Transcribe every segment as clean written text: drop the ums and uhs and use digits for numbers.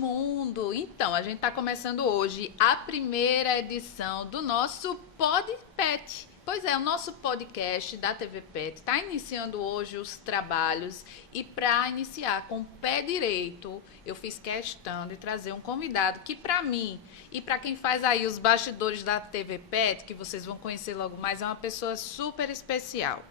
mundo! Então, a gente está começando hoje a primeira edição do nosso Pod Pet. Pois é, o nosso podcast da TV Pet está iniciando hoje os trabalhos e para iniciar com o pé direito, eu fiz questão de trazer um convidado que para mim e para quem faz aí os bastidores da TV Pet, que vocês vão conhecer logo mais, é uma pessoa super especial.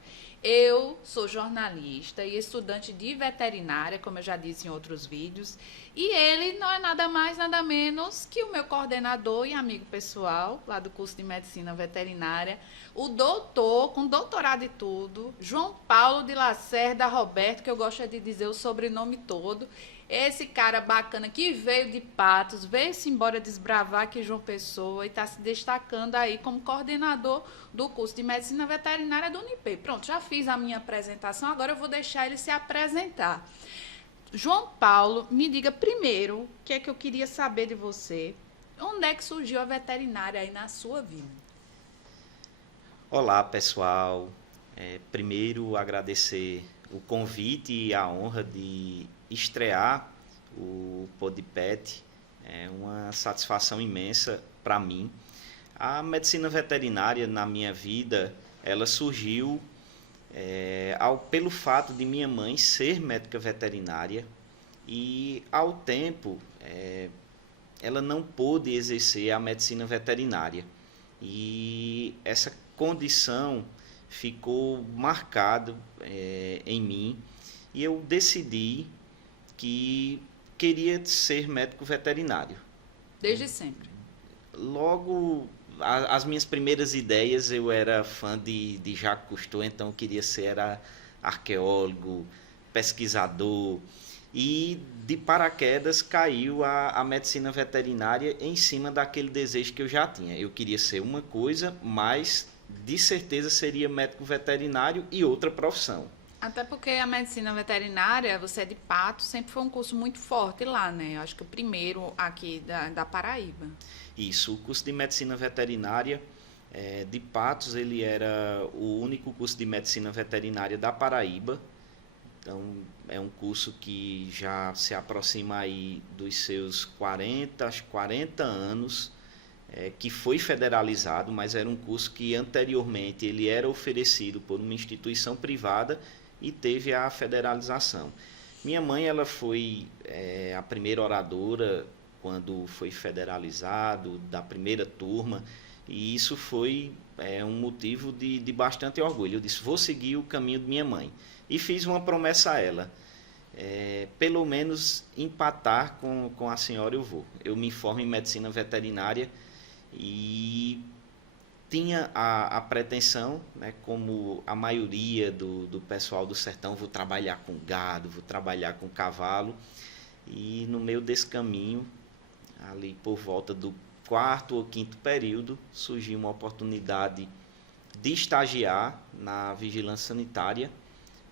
Eu sou jornalista e estudante de veterinária, como eu já disse em outros vídeos, e ele não é nada mais, nada menos que o meu coordenador e amigo pessoal, lá do curso de Medicina Veterinária, o doutor, com doutorado e tudo, João Paulo de Lacerda Roberto, que eu gosto de dizer o sobrenome todo. Esse cara bacana que veio de Patos, veio-se embora desbravar aqui João Pessoa e está se destacando aí como coordenador do curso de Medicina Veterinária do Unipê. Pronto, já fiz a minha apresentação, agora eu vou deixar ele se apresentar. João Paulo, me diga primeiro o que é que eu queria saber de você. Onde é que surgiu a veterinária aí na sua vida? Olá, pessoal. Primeiro, agradecer o convite e a honra de estrear o Podpet. É uma satisfação imensa para mim. A medicina veterinária na minha vida, ela surgiu pelo fato de minha mãe ser médica veterinária e, ao tempo, ela não pôde exercer a medicina veterinária. E essa condição ficou marcada em mim e eu decidi que queria ser médico veterinário. Desde sempre. Logo, as minhas primeiras ideias, eu era fã de Jacques Cousteau, então eu queria ser arqueólogo, pesquisador, e de paraquedas caiu a medicina veterinária em cima daquele desejo que eu já tinha. Eu queria ser uma coisa, mas de certeza seria médico veterinário e outra profissão. Até porque a medicina veterinária, você é de Patos, sempre foi um curso muito forte lá, né? Eu acho que o primeiro aqui da Paraíba. Isso, o curso de medicina veterinária de Patos, ele era o único curso de medicina veterinária da Paraíba. Então, é um curso que já se aproxima aí dos seus 40 anos, que foi federalizado, mas era um curso que anteriormente ele era oferecido por uma instituição privada e teve a federalização. Minha mãe, ela foi a primeira oradora quando foi federalizado, da primeira turma, e isso foi um motivo de bastante orgulho. Eu disse, vou seguir o caminho de minha mãe. E fiz uma promessa a ela, pelo menos empatar com a senhora eu vou. Eu me formo em medicina veterinária e tinha a pretensão, né, como a maioria do pessoal do sertão, vou trabalhar com gado, vou trabalhar com cavalo. E no meio desse caminho, ali por volta do 4º ou 5º período, surgiu uma oportunidade de estagiar na vigilância sanitária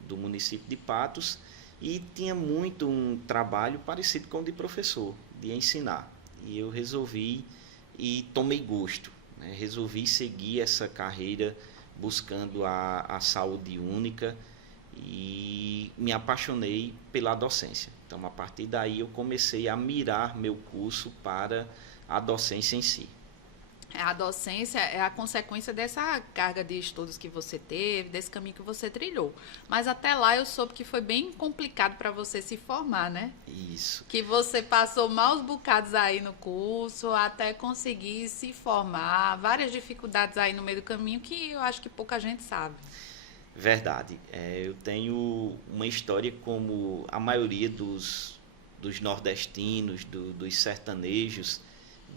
do município de Patos e tinha muito um trabalho parecido com o de professor, de ensinar. E eu resolvi e tomei gosto, né? Resolvi seguir essa carreira buscando a saúde única e me apaixonei pela docência. Então, a partir daí, eu comecei a mirar meu curso para a docência em si. A docência é a consequência dessa carga de estudos que você teve, desse caminho que você trilhou. Mas até lá eu soube que foi bem complicado para você se formar, né? Isso. Que você passou maus bocados aí no curso até conseguir se formar, várias dificuldades aí no meio do caminho que eu acho que pouca gente sabe. Verdade. Eu tenho uma história como a maioria dos nordestinos, dos sertanejos,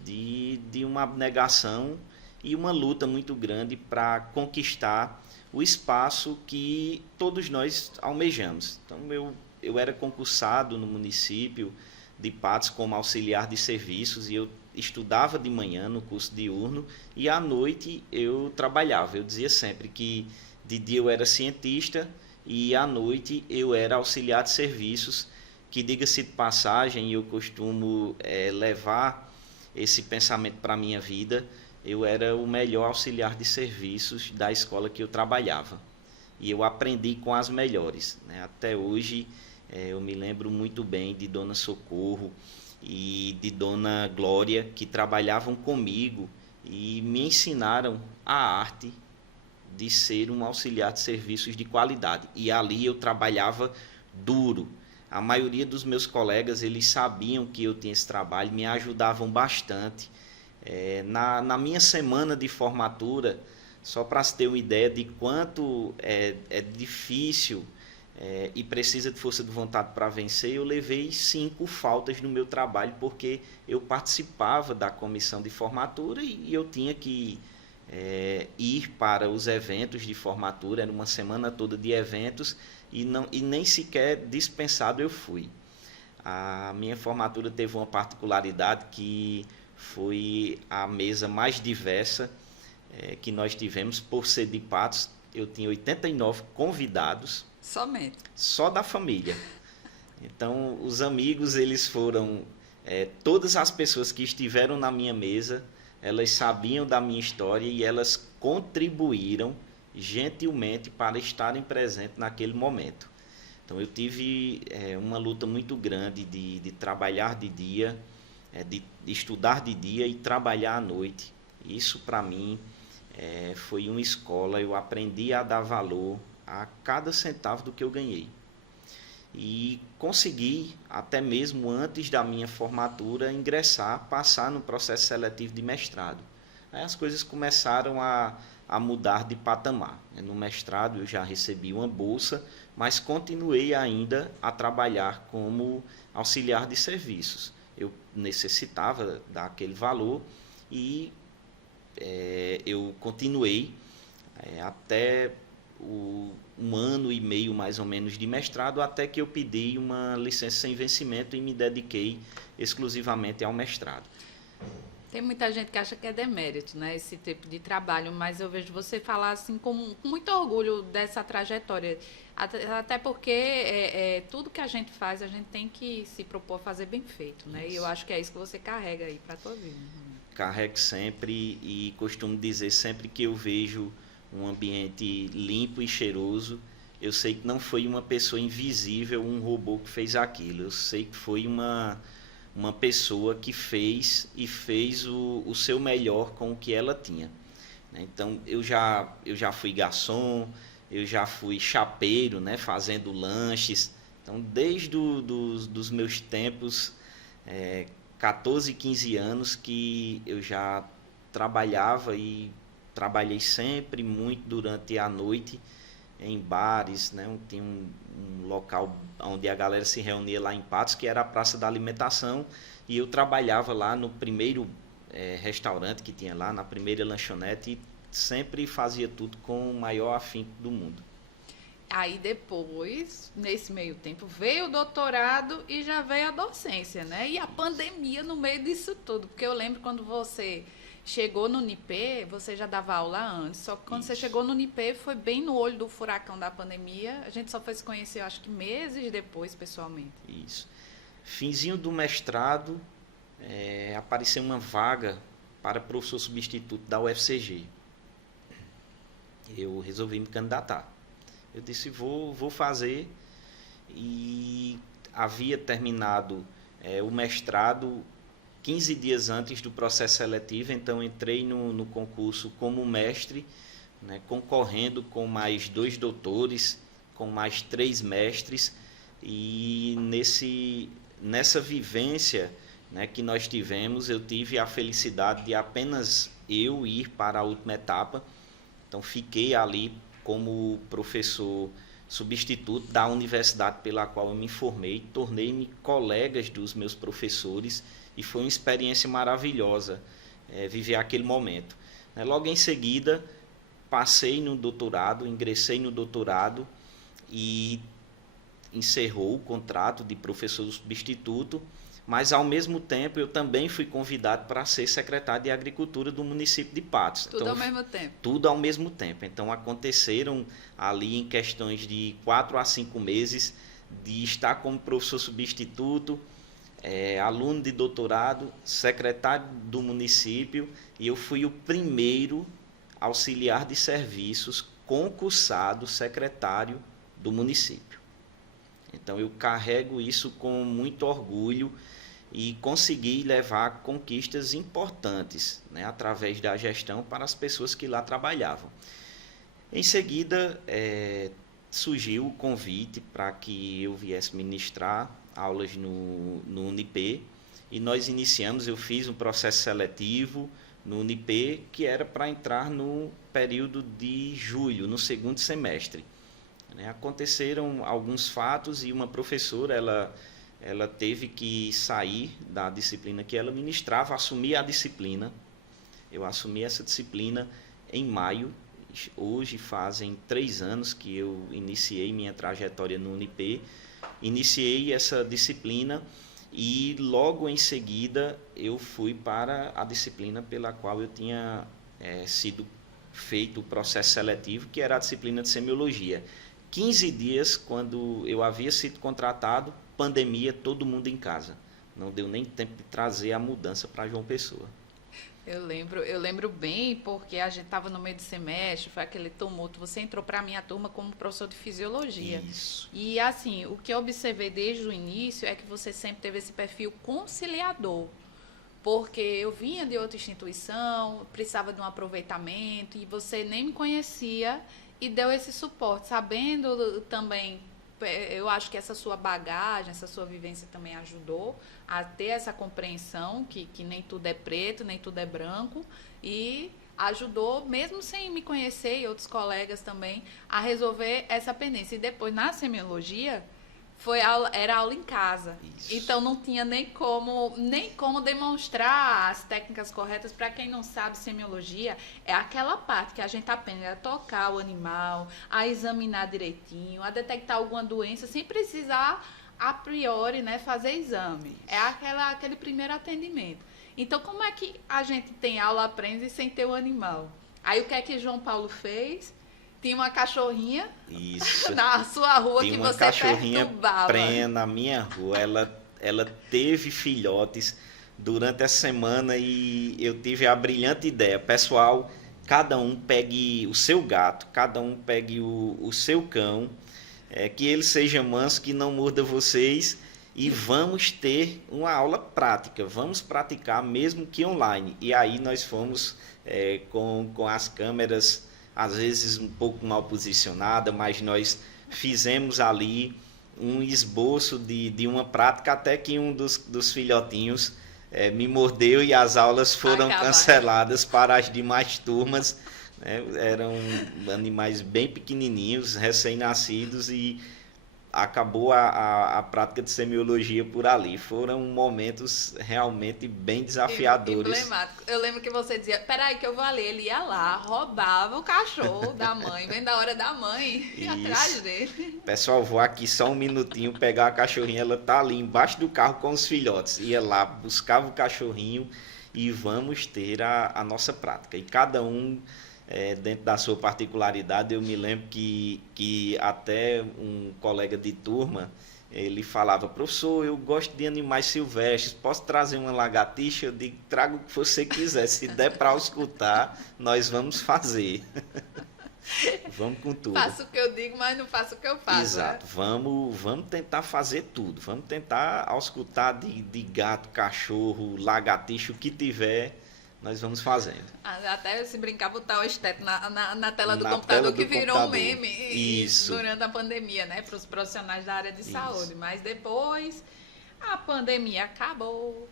de uma abnegação e uma luta muito grande para conquistar o espaço que todos nós almejamos. Então, eu era concursado no município de Patos como auxiliar de serviços e eu estudava de manhã no curso diurno e à noite eu trabalhava. Eu dizia sempre que de dia eu era cientista e à noite eu era auxiliar de serviços, que, diga-se de passagem, eu costumo levar esse pensamento para a minha vida. Eu era o melhor auxiliar de serviços da escola que eu trabalhava. E eu aprendi com as melhores, né? Até hoje eu me lembro muito bem de Dona Socorro e de Dona Glória, que trabalhavam comigo e me ensinaram a arte de ser um auxiliar de serviços de qualidade. E ali eu trabalhava duro. A maioria dos meus colegas, eles sabiam que eu tinha esse trabalho, me ajudavam bastante. Na minha semana de formatura, só para se ter uma ideia de quanto é difícil e precisa de força de vontade para vencer, eu levei 5 faltas no meu trabalho, porque eu participava da comissão de formatura e eu tinha que ir para os eventos de formatura, era uma semana toda de eventos, e nem sequer dispensado eu fui. A minha formatura teve uma particularidade que foi a mesa mais diversa que nós tivemos. Por ser de Patos, eu tinha 89 convidados. Somente. Só da família. Então, os amigos, eles foram... todas as pessoas que estiveram na minha mesa, elas sabiam da minha história e elas contribuíram gentilmente para estarem presentes naquele momento. Então, eu tive uma luta muito grande de trabalhar de dia, de estudar de dia e trabalhar à noite. Isso, para mim, foi uma escola. Eu aprendi a dar valor a cada centavo do que eu ganhei. E consegui, até mesmo antes da minha formatura, passar no processo seletivo de mestrado. Aí as coisas começaram a mudar de patamar. No mestrado eu já recebi uma bolsa, mas continuei ainda a trabalhar como auxiliar de serviços. Eu necessitava daquele valor e eu continuei até um ano e meio mais ou menos de mestrado, até que eu pedi uma licença sem vencimento e me dediquei exclusivamente ao mestrado. Tem muita gente que acha que é demérito, né, esse tipo de trabalho, mas eu vejo você falar assim com muito orgulho dessa trajetória, até porque tudo que a gente faz, a gente tem que se propor a fazer bem feito, né? Isso. E eu acho que é isso que você carrega aí para a tua vida. Carrego sempre e costumo dizer, sempre que eu vejo um ambiente limpo e cheiroso, eu sei que não foi uma pessoa invisível, um robô que fez aquilo. Eu sei que foi uma pessoa que fez o seu melhor com o que ela tinha. Então, eu já fui garçom, eu já fui chapeiro, né, fazendo lanches. Então, desde dos meus tempos, 14, 15 anos, que eu já trabalhava e trabalhei sempre muito durante a noite em bares, né? Tinha um local onde a galera se reunia lá em Patos, que era a Praça da Alimentação, e eu trabalhava lá no primeiro restaurante que tinha lá, na primeira lanchonete, e sempre fazia tudo com o maior afinco do mundo. Aí depois, nesse meio tempo, veio o doutorado e já veio a docência, né? E a pandemia no meio disso tudo, porque eu lembro quando você chegou no Unip, você já dava aula antes, só que quando você chegou no Unip foi bem no olho do furacão da pandemia, a gente só foi se conhecer, eu acho que meses depois, pessoalmente. Isso. Finzinho do mestrado, apareceu uma vaga para professor substituto da UFCG. Eu resolvi me candidatar. Eu disse, vou fazer, e havia terminado o mestrado 15 dias antes do processo seletivo, então entrei no concurso como mestre, né, concorrendo com mais 2 doutores, com mais 3 mestres, e nessa vivência, né, que nós tivemos, eu tive a felicidade de apenas eu ir para a última etapa. Então fiquei ali como professor substituto da universidade pela qual eu me formei, tornei-me colegas dos meus professores e foi uma experiência maravilhosa viver aquele momento. Logo em seguida, passei no doutorado, ingressei no doutorado e encerrou o contrato de professor substituto, mas ao mesmo tempo eu também fui convidado para ser secretário de Agricultura do município de Patos. Tudo ao mesmo tempo? Tudo ao mesmo tempo. Então aconteceram ali em questões de 4 a 5 meses de estar como professor substituto, aluno de doutorado, secretário do município, e eu fui o primeiro auxiliar de serviços concursado secretário do município. Então eu carrego isso com muito orgulho e consegui levar conquistas importantes, né, através da gestão para as pessoas que lá trabalhavam. Em seguida, surgiu o convite para que eu viesse ministrar aulas no Unip, e nós iniciamos, eu fiz um processo seletivo no Unip, que era para entrar no período de julho, no segundo semestre. Aconteceram alguns fatos e uma professora, ela teve que sair da disciplina que ela ministrava, assumir a disciplina. Eu assumi essa disciplina em maio. Hoje fazem 3 anos que eu iniciei minha trajetória no Unip. Iniciei essa disciplina e logo em seguida eu fui para a disciplina pela qual eu tinha sido feito o processo seletivo, que era a disciplina de semiologia. 15 dias, quando eu havia sido contratado, pandemia, todo mundo em casa. Não deu nem tempo de trazer a mudança para João Pessoa. Eu lembro bem, porque a gente estava no meio do semestre, foi aquele tumulto. Você entrou para a minha turma como professor de fisiologia. Isso. E assim, o que eu observei desde o início é que você sempre teve esse perfil conciliador. Porque eu vinha de outra instituição, precisava de um aproveitamento, e você nem me conhecia e deu esse suporte, sabendo também. Eu acho que essa sua bagagem, essa sua vivência também ajudou a ter essa compreensão que nem tudo é preto, nem tudo é branco, e ajudou, mesmo sem me conhecer, e outros colegas também, a resolver essa pendência. E depois, na semiologia, era aula em casa. Isso. Então não tinha nem como demonstrar as técnicas corretas. Para quem não sabe, semiologia é aquela parte que a gente aprende a tocar o animal, a examinar direitinho, a detectar alguma doença sem precisar a priori, né, fazer exame. É aquele primeiro atendimento. Então como é que a gente tem aula, aprende sem ter o animal? Aí o que é que João Paulo fez? Tinha uma cachorrinha. Isso. Na sua rua. Tinha que uma você cachorrinha perturbava. prenha na minha rua. Ela teve filhotes durante a semana e eu tive a brilhante ideia. Pessoal, cada um pegue o seu gato, cada um pegue o seu cão, que ele seja manso, que não morda vocês, e vamos ter uma aula prática. Vamos praticar mesmo que online. E aí nós fomos com as câmeras às vezes um pouco mal posicionada, mas nós fizemos ali um esboço de uma prática, até que um dos filhotinhos me mordeu e as aulas foram canceladas para as demais turmas. Eram animais bem pequenininhos, recém-nascidos, e acabou a prática de semiologia por ali. Foram momentos realmente bem desafiadores. Emblemático. Eu lembro que você dizia, peraí que eu vou ali. Ele ia lá, roubava o cachorro da mãe, vem da hora da mãe, e atrás dele. Pessoal, vou aqui só um minutinho pegar a cachorrinha, ela tá ali embaixo do carro com os filhotes. Ia lá, buscava o cachorrinho e vamos ter a nossa prática. E cada um dentro da sua particularidade. Eu me lembro que até um colega de turma, ele falava, professor, eu gosto de animais silvestres, posso trazer uma lagartixa? Eu digo, traga o que você quiser, se der para escutar, nós vamos fazer. Vamos com tudo. Faço o que eu digo, mas não faço o que eu faço. Exato, né? Vamos tentar fazer tudo, vamos tentar auscultar de gato, cachorro, lagartixa, o que tiver, nós vamos fazendo. Até se brincar, botar o estético na tela do computador, que virou um meme. Isso. Durante a pandemia, né? Para os profissionais da área de saúde. Mas depois, a pandemia acabou.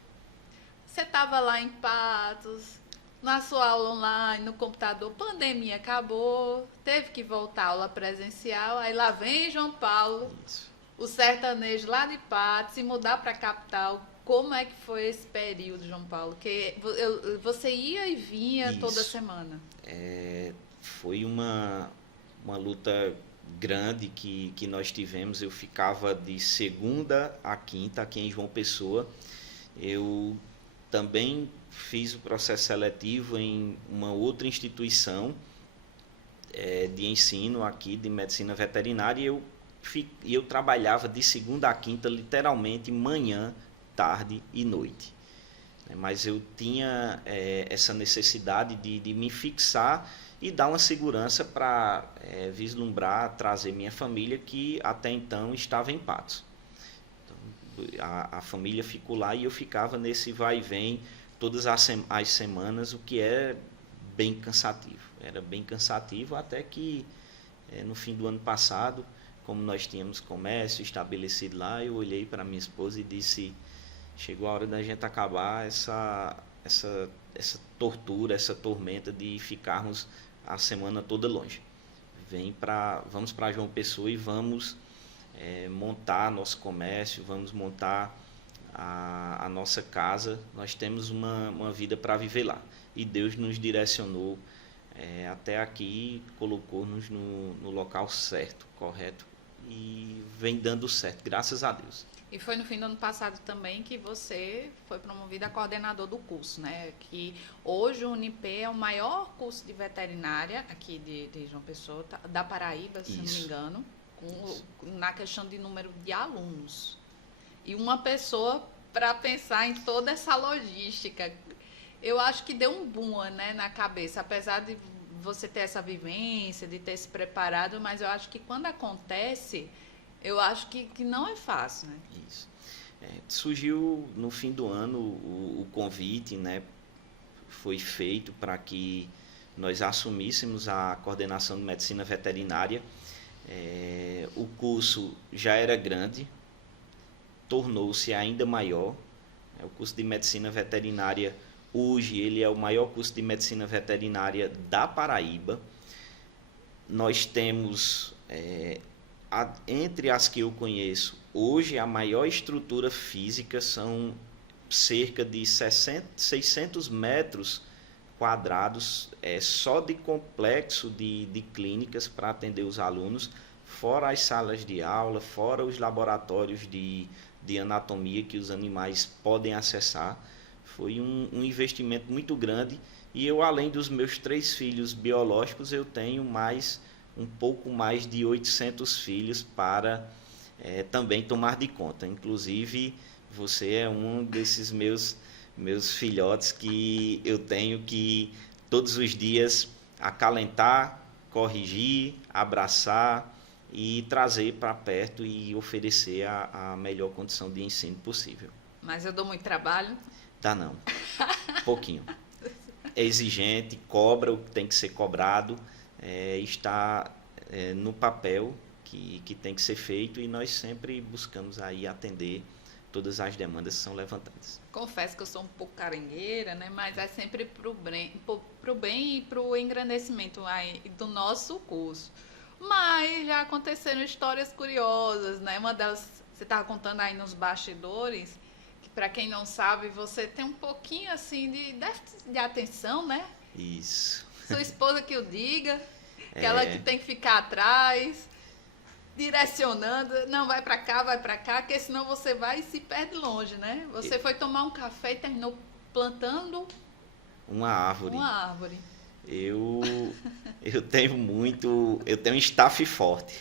Você estava lá em Patos, na sua aula online, no computador, pandemia acabou, teve que voltar à aula presencial, aí lá vem João Paulo, o sertanejo lá de Patos, se mudar para a capital. Como é que foi esse período, João Paulo? Que você ia e vinha toda semana. Foi uma luta grande que nós tivemos. Eu ficava de segunda a quinta aqui em João Pessoa. Eu também fiz o processo seletivo em uma outra instituição de ensino aqui de medicina veterinária, e eu trabalhava de segunda a quinta, literalmente manhã, tarde e noite. Mas eu tinha essa necessidade de me fixar e dar uma segurança para vislumbrar, trazer minha família, que até então estava em Patos. Então, A família ficou lá e eu ficava nesse vai e vem todas as semanas, o que é bem cansativo. Era bem cansativo até que no fim do ano passado, como nós tínhamos comércio estabelecido lá, eu olhei para minha esposa e disse: chegou a hora da gente acabar essa tortura, essa tormenta de ficarmos a semana toda longe. Vamos para João Pessoa e vamos montar nosso comércio, vamos montar a nossa casa. Nós temos uma vida para viver lá. E Deus nos direcionou até aqui, colocou-nos no local certo, correto, e vem dando certo, graças a Deus. E foi no fim do ano passado também que você foi promovido a coordenador do curso, né? Que hoje o Unip é o maior curso de veterinária aqui de João Pessoa, da Paraíba, se não me engano, na questão de número de alunos. E uma pessoa para pensar em toda essa logística. Eu acho que deu um boom, né, na cabeça, apesar de você ter essa vivência, de ter se preparado, mas eu acho que quando acontece, eu acho que não é fácil, né? Isso. Surgiu no fim do ano o convite, né? Foi feito para que nós assumíssemos a coordenação de medicina veterinária. O curso já era grande, tornou-se ainda maior. O curso de medicina veterinária, hoje, ele é o maior curso de medicina veterinária da Paraíba. Nós temos, entre as que eu conheço, hoje a maior estrutura física são cerca de 600 metros quadrados só de complexo de clínicas para atender os alunos, fora as salas de aula, fora os laboratórios de anatomia que os animais podem acessar. Foi um investimento muito grande e eu, além dos meus 3 filhos biológicos, eu tenho um pouco mais de 800 filhos para também tomar de conta. Inclusive, você é um desses meus filhotes que eu tenho que todos os dias acalentar, corrigir, abraçar e trazer para perto e oferecer a melhor condição de ensino possível. Mas eu dou muito trabalho? Dá não, pouquinho. É exigente, cobra o que tem que ser cobrado, está no papel que tem que ser feito e nós sempre buscamos aí atender todas as demandas que são levantadas. Confesso que eu sou um pouco carangueira, né? Mas é sempre pro bem e pro engrandecimento aí do nosso curso. Mas já aconteceram histórias curiosas, né? Uma delas, você estava contando aí nos bastidores, que para quem não sabe, você tem um pouquinho assim de déficit de atenção, né? Isso. Sua esposa que o diga, aquela que tem que ficar atrás, direcionando, não, vai para cá, porque senão você vai e se perde longe, né? Você foi tomar um café e terminou plantando uma árvore. Eu tenho um staff forte.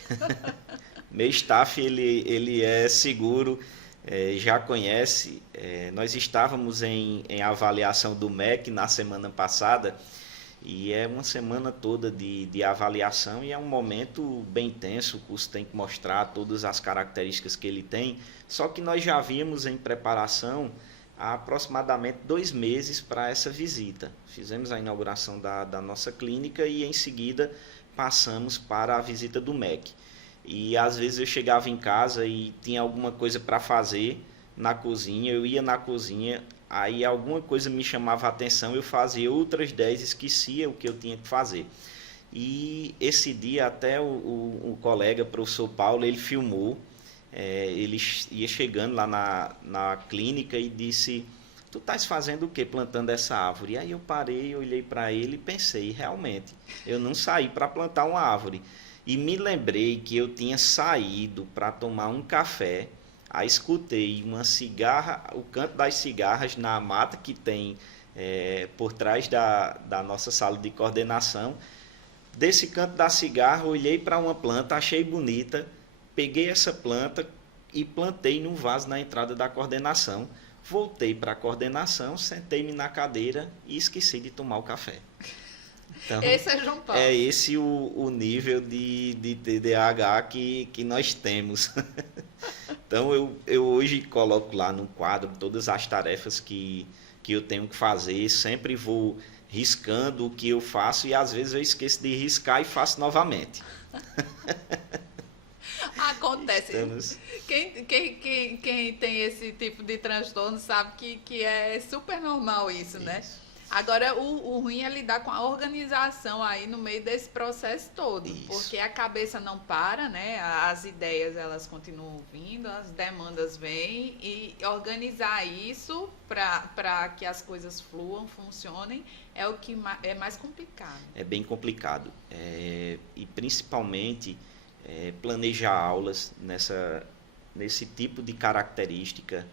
Meu staff, ele é seguro, já conhece. Nós estávamos em avaliação do MEC na semana passada, e é uma semana toda de avaliação e é um momento bem tenso. O curso tem que mostrar todas as características que ele tem, só que nós já vimos em preparação há aproximadamente 2 meses para essa visita. Fizemos a inauguração da nossa clínica e em seguida passamos para a visita do MEC. E às vezes eu chegava em casa e tinha alguma coisa para fazer na cozinha, eu ia na cozinha, aí alguma coisa me chamava a atenção, eu fazia outras 10, esquecia o que eu tinha que fazer. E esse dia até o colega, professor Paulo, ele filmou, ele ia chegando lá na clínica e disse: tu estás fazendo o quê plantando essa árvore? E aí eu parei, olhei para ele e pensei, realmente, eu não saí para plantar uma árvore. E me lembrei que eu tinha saído para tomar um café, aí escutei uma cigarra, o canto das cigarras na mata que tem por trás da nossa sala de coordenação. Desse canto da cigarra, olhei para uma planta, achei bonita, peguei essa planta e plantei num vaso na entrada da coordenação. Voltei para a coordenação, sentei-me na cadeira e esqueci de tomar o café. Então, esse é João Paulo. É esse o nível de TDAH que nós temos. Então, eu hoje coloco lá no quadro todas as tarefas que eu tenho que fazer, sempre vou riscando o que eu faço e às vezes eu esqueço de riscar e faço novamente. Acontece. Quem tem esse tipo de transtorno sabe que é super normal isso, né? Agora, o ruim é lidar com a organização aí no meio desse processo todo. Isso. Porque a cabeça não para, né? As ideias, elas continuam vindo, as demandas vêm. E organizar isso para que as coisas fluam, funcionem, é o que é mais complicado. É bem complicado. E principalmente planejar aulas nesse tipo de característica.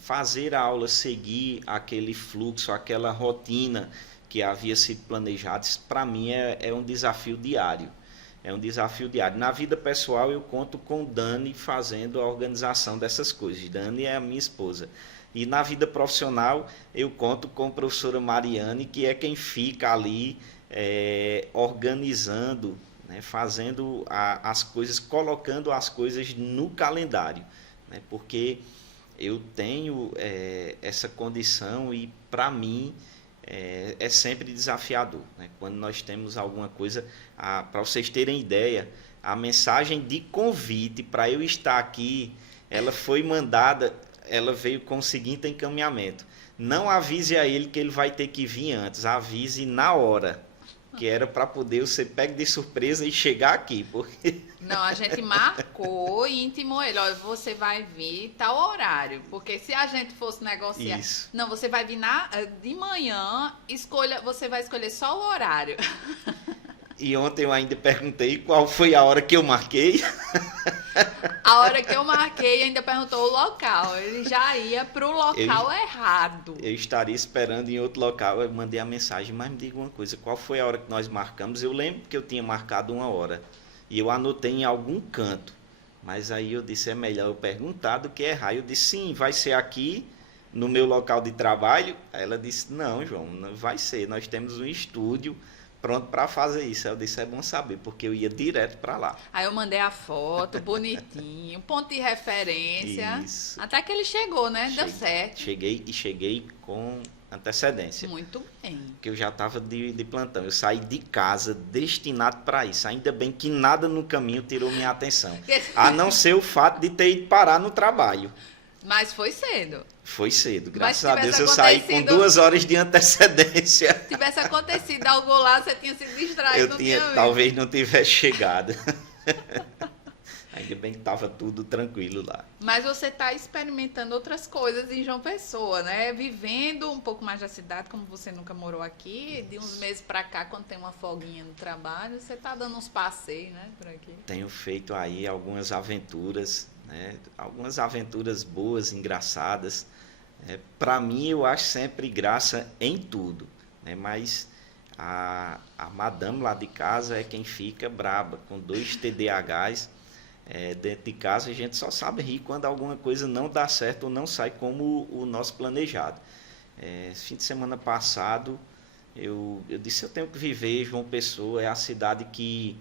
Fazer a aula seguir aquele fluxo, aquela rotina que havia sido planejada, isso para mim é um desafio diário. É um desafio diário. Na vida pessoal eu conto com Dani fazendo a organização dessas coisas. Dani é a minha esposa. E na vida profissional eu conto com a professora Mariane, que é quem fica ali organizando, né, fazendo as coisas, colocando as coisas no calendário, né, porque eu tenho essa condição e, para mim, é sempre desafiador, né? Quando nós temos alguma coisa, para vocês terem ideia, a mensagem de convite para eu estar aqui, ela foi mandada, ela veio com o seguinte encaminhamento: não avise a ele que ele vai ter que vir antes, avise na hora, que era para poder eu ser pego de surpresa e chegar aqui, porque... Não, a gente marcou e intimou ele, olha, você vai vir tal horário, porque se a gente fosse negociar... Isso. Não, você vai vir de manhã, você vai escolher só o horário. E ontem eu ainda perguntei qual foi a hora que eu marquei. A hora que eu marquei ainda perguntou o local, ele já ia para o local errado. Eu estaria esperando em outro local, eu mandei a mensagem, mas me diga uma coisa, qual foi a hora que nós marcamos? Eu lembro que eu tinha marcado uma hora. E eu anotei em algum canto, mas aí eu disse, é melhor eu perguntar do que errar. Eu disse, sim, vai ser aqui no meu local de trabalho? Aí ela disse, não, João, não vai ser, nós temos um estúdio pronto para fazer isso. Aí eu disse, é bom saber, porque eu ia direto para lá. Aí eu mandei a foto, bonitinho, ponto de referência, isso. Até que ele chegou, né? Deu certo. Cheguei com antecedência. Muito bem. Porque eu já estava de plantão. Eu saí de casa destinado para isso. Ainda bem que nada no caminho tirou minha atenção. A não ser o fato de ter ido parar no trabalho. Mas foi cedo. Foi cedo. Graças a Deus eu saí com 2 horas de antecedência. Se tivesse acontecido algo lá, você tinha sido distraído. Talvez não tivesse chegado. Ainda bem que estava tudo tranquilo lá. Mas você está experimentando outras coisas em João Pessoa, né? Vivendo um pouco mais da cidade, como você nunca morou aqui. De uns meses para cá, quando tem uma folguinha no trabalho, você está dando uns passeios, né, por aqui. Tenho feito aí algumas aventuras, né? Algumas aventuras boas, engraçadas. Para mim, eu acho sempre graça em tudo, né? Mas a madame lá de casa é quem fica braba, com 2 TDAHs. Dentro de casa a gente só sabe rir quando alguma coisa não dá certo ou não sai como o nosso planejado. Fim de semana passado eu disse, eu tenho que viver João Pessoa, é a cidade que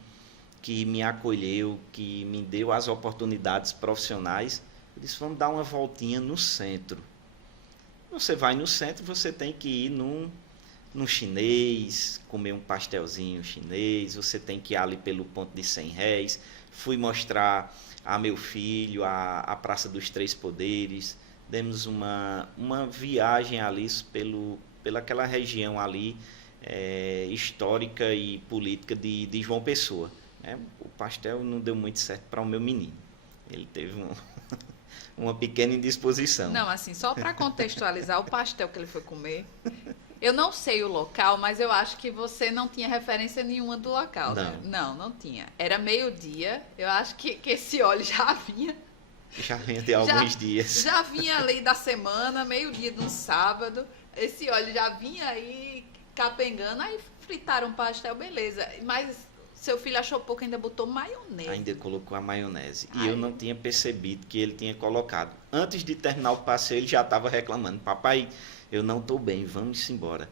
me acolheu, que me deu as oportunidades profissionais. Eu disse, vamos dar uma voltinha no centro. Você vai no centro, você tem que ir num chinês, comer um pastelzinho chinês, você tem que ir ali pelo ponto de R$100. Fui mostrar a meu filho a Praça dos Três Poderes, demos uma viagem ali pelaquela região ali, histórica e política de João Pessoa. O pastel não deu muito certo para o meu menino, ele teve uma pequena indisposição. Não, assim, só para contextualizar, o pastel que ele foi comer... Eu não sei o local, mas eu acho que você não tinha referência nenhuma do local. Não. Né? Não tinha. Era meio-dia. Eu acho que esse óleo já vinha. Já vinha de alguns dias. Já vinha ali da semana, meio-dia de um sábado. Esse óleo já vinha aí capengando. Aí fritaram um pastel, beleza. Mas seu filho achou pouco, ainda botou maionese. Ainda colocou a maionese. E eu não tinha percebido que ele tinha colocado. Antes de terminar o passeio, ele já estava reclamando. Papai, eu não estou bem, vamos embora.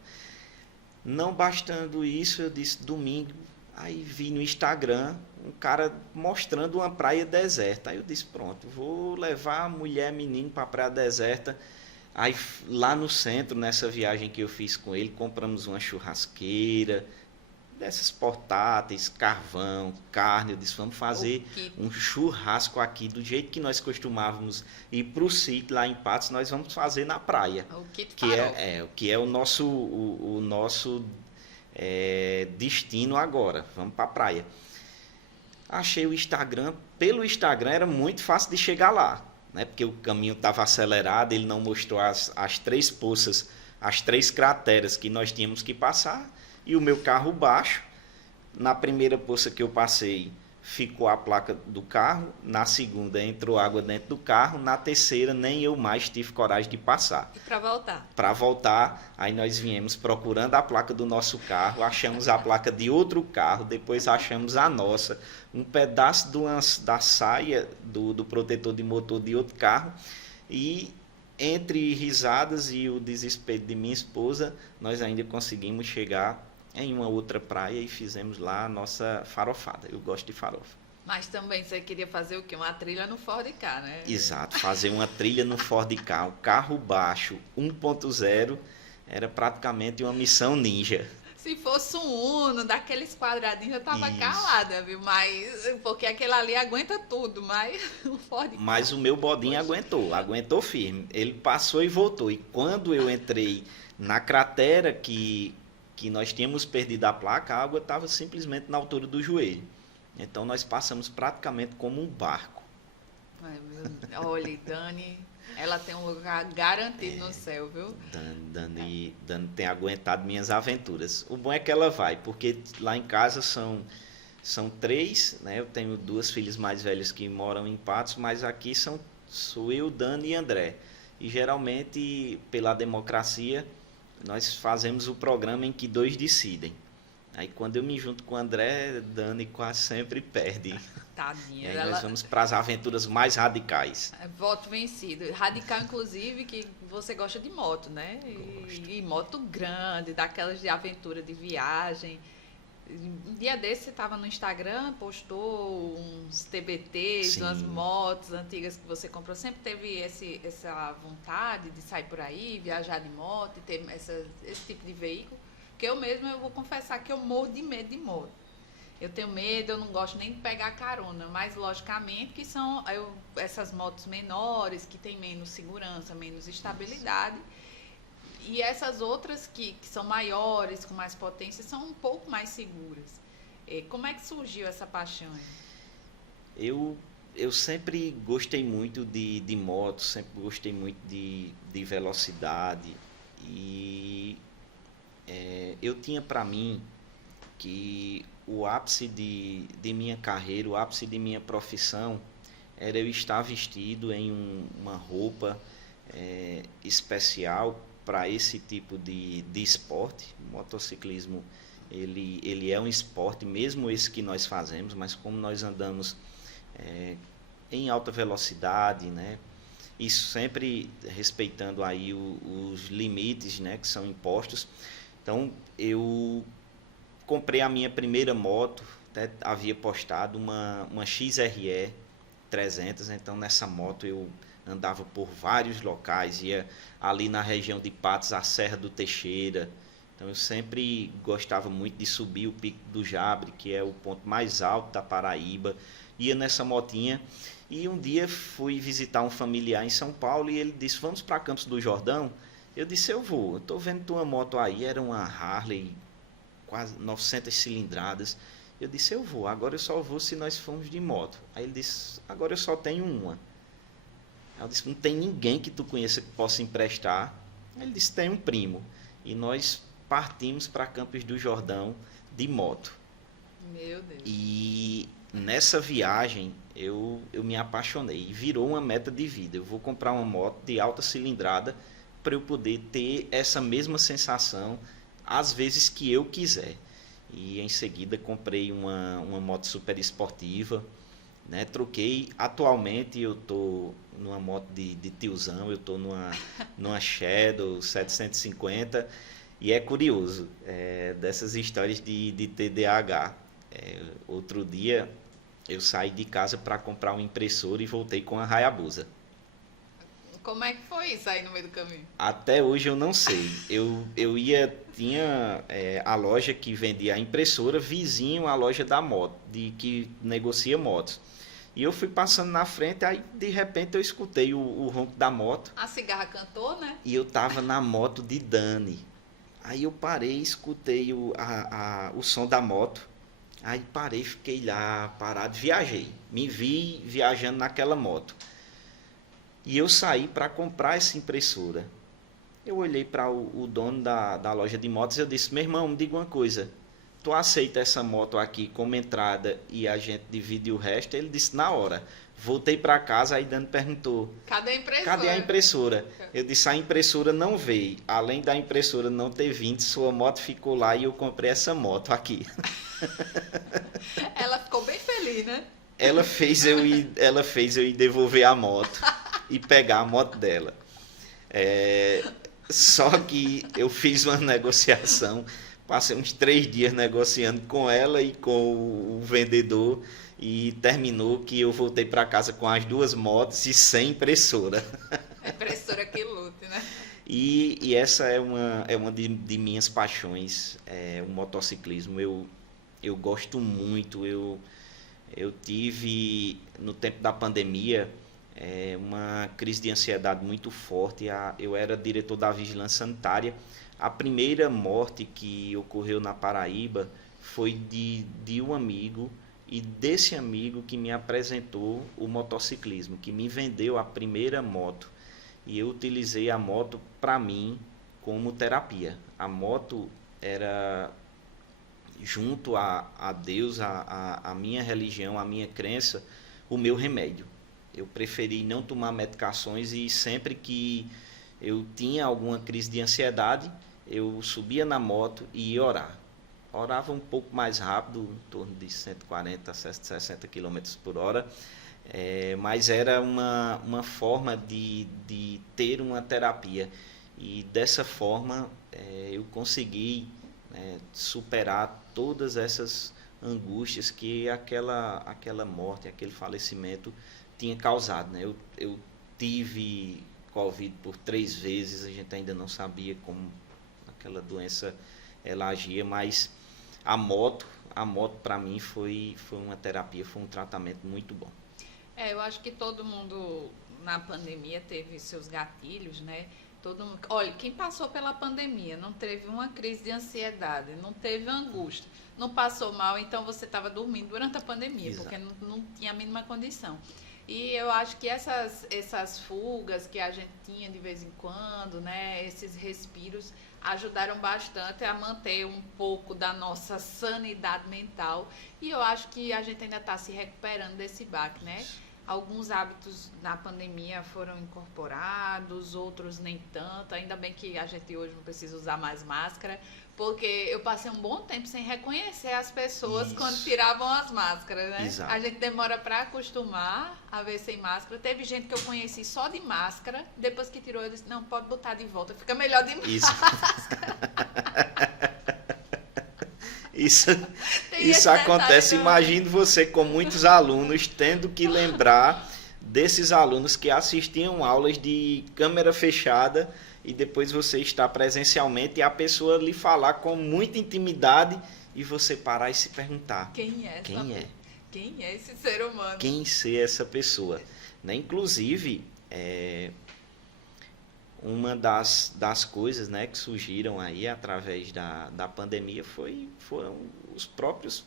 Não bastando isso, eu disse, domingo, aí vi no Instagram um cara mostrando uma praia deserta. Aí eu disse, pronto, vou levar mulher, menino para a praia deserta. Aí lá no centro, nessa viagem que eu fiz com ele, compramos uma churrasqueira, dessas portáteis, carvão, carne. Eu disse, vamos fazer um churrasco aqui, do jeito que nós costumávamos ir para o sítio lá em Patos, nós vamos fazer na praia. O kit que é o nosso destino agora. Vamos para a praia. Achei o Instagram, pelo Instagram era muito fácil de chegar lá, né? Porque o caminho estava acelerado, ele não mostrou as 3 poças, as 3 crateras que nós tínhamos que passar, e o meu carro baixo. Na primeira poça que eu passei, ficou a placa do carro, na segunda entrou água dentro do carro, na terceira nem eu mais tive coragem de passar. E para voltar? Para voltar, aí nós viemos procurando a placa do nosso carro, achamos a placa de outro carro, depois achamos a nossa, um pedaço da saia do protetor de motor de outro carro, e entre risadas e o desespero de minha esposa, nós ainda conseguimos chegar em uma outra praia e fizemos lá a nossa farofada. Eu gosto de farofa. Mas também você queria fazer o quê? Uma trilha no Ford Ka, né? Exato, fazer uma trilha no Ford Ka, o carro baixo 1.0, era praticamente uma missão ninja. Se fosse um Uno, daqueles quadradinhos, eu tava calada, viu? Mas, porque aquele ali aguenta tudo, mas o Ford Ka... Mas o meu bodinho aguentou firme. Ele passou e voltou. E quando eu entrei na cratera que nós tínhamos perdido a placa, a água estava simplesmente na altura do joelho. Então nós passamos praticamente como um barco. Olha, Dani, ela tem um lugar garantido no céu, viu? Dani tem aguentado minhas aventuras. O bom é que ela vai, porque lá em casa são 3, né? Eu tenho 2 filhas mais velhas que moram em Patos, mas aqui sou eu, Dani e André. E geralmente, pela democracia, nós fazemos o programa em que 2 decidem. Aí quando eu me junto com o André, Dani quase sempre perde. Tadinha. E aí nós vamos para as aventuras mais radicais. Voto vencido. Radical, inclusive, que você gosta de moto, né? E moto grande, daquelas de aventura, de viagem. Um dia desse você estava no Instagram, postou uns TBTs, Sim. umas motos antigas que você comprou. Sempre teve essa vontade de sair por aí, viajar de moto, e ter esse tipo de veículo. Porque eu vou confessar que eu morro de medo de moto. Eu tenho medo, eu não gosto nem de pegar carona, mas logicamente que são essas motos menores, que tem menos segurança, menos estabilidade. E essas outras que são maiores, com mais potência, são um pouco mais seguras. Como é que surgiu essa paixão? Eu sempre gostei muito de moto, sempre gostei muito de velocidade. E eu tinha para mim que o ápice de minha carreira, o ápice de minha profissão, era eu estar vestido em uma roupa especial para esse tipo de esporte. O motociclismo ele é um esporte, mesmo esse que nós fazemos, mas como nós andamos em alta velocidade, né? Isso sempre respeitando aí os limites, né, que são impostos. Então eu comprei a minha primeira moto, até havia postado uma XRE 300, então nessa moto eu andava por vários locais, ia ali na região de Patos, a Serra do Teixeira. Então eu sempre gostava muito de subir o Pico do Jabre, que é o ponto mais alto da Paraíba. Ia nessa motinha e um dia fui visitar um familiar em São Paulo e ele disse, vamos para Campos do Jordão? Eu disse, eu vou, eu estou vendo tua moto aí, era uma Harley, quase 900 cilindradas. Eu disse, eu vou, agora eu só vou se nós formos de moto. Aí ele disse, agora eu só tenho uma. Eu disse, não tem ninguém que tu conheça que possa emprestar? Ele disse, tem um primo. E nós partimos para Campos do Jordão de moto. Meu Deus. E nessa viagem eu me apaixonei e virou uma meta de vida. Eu vou comprar uma moto de alta cilindrada para eu poder ter essa mesma sensação às vezes que eu quiser. E em seguida comprei uma moto super esportiva, né? Troquei. Atualmente eu estou numa moto de tiozão, eu estou numa Shadow 750 e é curioso dessas histórias de TDAH. Outro dia Eu saí de casa para comprar uma impressora e voltei com a Hayabusa. Como é que foi isso aí no meio do caminho? Até hoje eu não sei. Tinha a loja que vendia a impressora, vizinho à loja da moto, que negocia motos. E eu fui passando na frente, aí de repente eu escutei o ronco da moto. A cigarra cantou, né? E eu tava na moto de Dani. Aí eu parei, escutei o som da moto. Aí parei, fiquei lá parado, viajei. Me vi viajando naquela moto. E eu saí para comprar essa impressora. Eu olhei para o dono da loja de motos e eu disse: meu irmão, me diga uma coisa. Tu aceita essa moto aqui como entrada e a gente divide o resto? Ele disse: na hora. Voltei para casa, aí Dani perguntou: cadê a impressora? Cadê a impressora? Eu disse: a impressora não veio. Além da impressora não ter vindo, sua moto ficou lá e eu comprei essa moto aqui. Ela ficou bem feliz, né? Ela fez eu ir devolver a moto e pegar a moto dela. Só que eu fiz uma negociação, passei uns 3 dias negociando com ela e com o vendedor e terminou que eu voltei para casa com as 2 motos e sem impressora. A impressora que lute, né? E essa é uma de minhas paixões, o motociclismo. Eu gosto muito, eu tive, no tempo da pandemia, uma crise de ansiedade muito forte. Eu era diretor da Vigilância Sanitária. A primeira morte que ocorreu na Paraíba foi de um amigo, e desse amigo que me apresentou o motociclismo, que me vendeu a primeira moto. E eu utilizei a moto para mim como terapia. A moto era, junto a Deus, a minha religião, a minha crença, o meu remédio. Eu preferi não tomar medicações e sempre que eu tinha alguma crise de ansiedade, eu subia na moto e ia orar. Orava um pouco mais rápido, em torno de 140 a 160 km por hora, mas era uma forma de ter uma terapia. E dessa forma eu consegui superar todas essas angústias que aquela morte, aquele falecimento tinha causado, né? Eu tive Covid por 3 vezes, a gente ainda não sabia como aquela doença ela agia, mas a moto para mim foi uma terapia, foi um tratamento muito bom. Eu acho que todo mundo na pandemia teve seus gatilhos, né? Olha, quem passou pela pandemia não teve uma crise de ansiedade, não teve angústia, não passou mal, então você estava dormindo durante a pandemia, exato, porque não tinha a mínima condição. E eu acho que essas fugas que a gente tinha de vez em quando, né, esses respiros, ajudaram bastante a manter um pouco da nossa sanidade mental. E eu acho que a gente ainda está se recuperando desse baque, né? Alguns hábitos na pandemia foram incorporados, outros nem tanto. Ainda bem que a gente hoje não precisa usar mais máscara, porque eu passei um bom tempo sem reconhecer as pessoas, isso, quando tiravam as máscaras, né? Exato. A gente demora para acostumar a ver sem máscara. Teve gente que eu conheci só de máscara, depois que tirou eu disse: não, pode botar de volta, fica melhor de máscara. Isso acontece. Imagine você com muitos alunos tendo que lembrar desses alunos que assistiam aulas de câmera fechada e depois você está presencialmente e a pessoa lhe falar com muita intimidade e você parar e se perguntar: quem é esse ser humano? Quem ser essa pessoa? Né? Inclusive, uma das coisas, né, que surgiram aí através da pandemia foram os próprios